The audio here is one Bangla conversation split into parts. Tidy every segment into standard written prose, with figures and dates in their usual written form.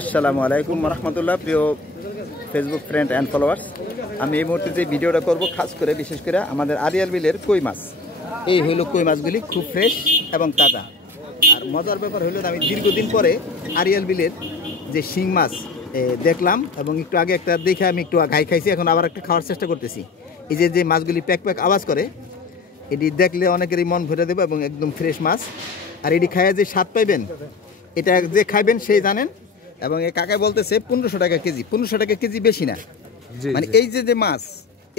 আসসালামু আলাইকুম রহমতুল্লাহ। প্রিয় ফেসবুক ফ্রেন্ড অ্যান্ড ফলোয়ার্স, আমি এই মুহূর্তে যে ভিডিওটা করব খাস করে বিশেষ করে আমাদের আরিয়াল বিলের কই মাছ। এই হইল কই মাছগুলি খুব ফ্রেশ এবং তাজা। আর মজার ব্যাপার হইল আমি দীর্ঘদিন পরে আরিয়াল বিলের যে শিং মাছ দেখলাম এবং একটু আগে একটা দেখে আমি একটু ঘাই খাইছি, এখন আবার একটা খাওয়ার চেষ্টা করতেছি। এই যে মাছগুলি প্যাক প্যাক আওয়াজ করে, এটি দেখলে অনেকেরই মন ভরে দেবে এবং একদম ফ্রেশ মাছ। আর এটি খাইয়া যে স্বাদ পাইবেন এটা যে খাইবেন সেই জানেন। এবং এই কাকাই বলতেছে 1500 টাকা কেজি। 1500 টাকা কেজি বেশি না, মানে এই যে মাছ,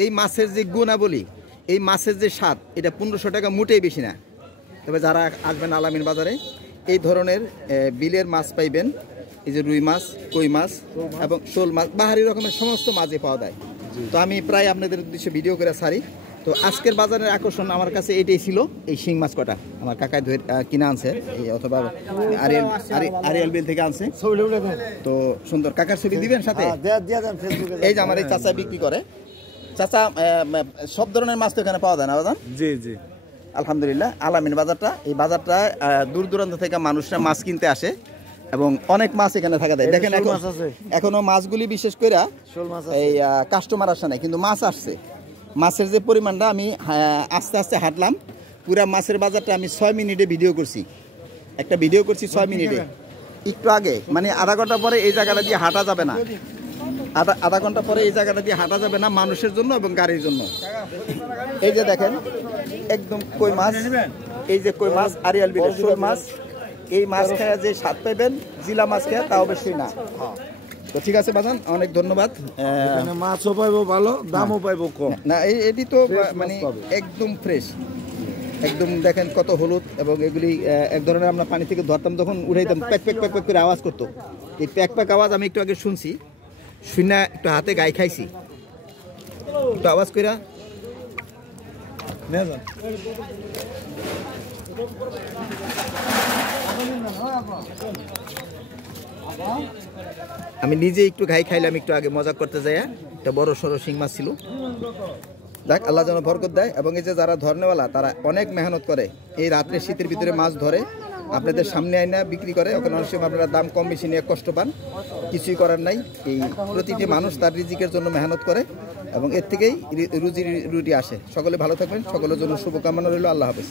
এই মাছের যে গুণাবলী, এই মাছের যে স্বাদ, এটা 1500 টাকা মোটেই বেশি না। তবে যারা আসবেন আলামিন বাজারে এই ধরনের বিলের মাছ পাইবেন, এই যে রুই মাছ, কই মাছ এবং শোল মাছ, বাহারি রকমের সমস্ত মাছই পাওয়া যায়। তো আমি প্রায় আপনাদের উদ্দেশ্যে ভিডিও করে ছাড়ি। তো আজকের বাজারের আকর্ষণ আমার কাছে এটাই ছিল, এই শিং মাছ কটা আমার কাকায় ধরে কিনে আনছে, এই অথবা আরিয়াল বিল থেকে আনছে। তো সুন্দর কাকার ছবি দিবেন সাথে। এই যে আমার এই চাচা বিক্রি করে। চাচা সব ধরনের মাছ তো এখানে পাওয়া যায় না বাজান? জি জি, আলহামদুলিল্লাহ। আলামিন বাজারটা, এই বাজারটা দূর দূরান্ত থেকে মানুষরা মাছ কিনতে আসে এবং অনেক মাছ এখানে থাকা যায়। দেখেন এখনো মাছগুলি বিশেষ করে এই কাস্টমার আসে নাই, কিন্তু মাছ আসছে। মাছের যে পরিমাণটা, আমি আস্তে আস্তে হাঁটলাম পুরা মাছের বাজারটা আমি 6 মিনিটে ভিডিও করছি। একটা ভিডিও করছি 6 মিনিটে। একটু আগে মানে আধা ঘন্টা পরে এই জায়গাটা দিয়ে হাঁটা যাবে না, আধা ঘন্টা পরে এই জায়গাটা দিয়ে হাঁটা যাবে না মানুষের জন্য এবং গাড়ির জন্য। এই যে দেখেন একদম কই মাছ, এই যে কই মাছ, আরিয়াল বিলের শোল মাছ। এই মাছ খাওয়া যে স্বাদ পাইবেন জিলা মাছ খাওয়া তা অবশ্যই না। তো ঠিক আছে বাজান, অনেক ধন্যবাদ। মাছও পাইবো ভালো, দামও পাইবো কম। না এটি তো মানে একদম ফ্রেশ, একদম দেখেন কত হলুদ। এবং এগুলি এক ধরনের আমরা পানি থেকে ধরতাম তখন উঠাইতাম, প্যাক প্যাক প্যাক প্যাক করে আওয়াজ করতো। এই প্যাক প্যাক আওয়াজ আমি একটু আগে শুনছি, শুনে একটু হাতে গায়ে খাইছি, একটু আওয়াজ করে। আমি নিজে একটু ঘাই খাইলাম একটু আগে মজা করতে যাই। একটা বড় সড়ো শিং মাছ ছিল। দেখ আল্লাহ যেন বরকত দেয়। এবং এই যে যারা ধরনেওয়ালা তারা অনেক মেহনত করে, এই রাত্রে শীতের ভিতরে মাছ ধরে আপনাদের সামনে আইনা বিক্রি করে। ওখানে অনেক সময় আপনারা দাম কম বেশি নিয়ে কষ্ট পান, কিছুই করার নাই। এই প্রতিটি মানুষ তার রিজিকের জন্য মেহনত করে এবং এর থেকেই রুজি রুটি আসে। সকলে ভালো থাকবেন, সকলের জন্য শুভকামনা রইল। আল্লাহ হাফেজ।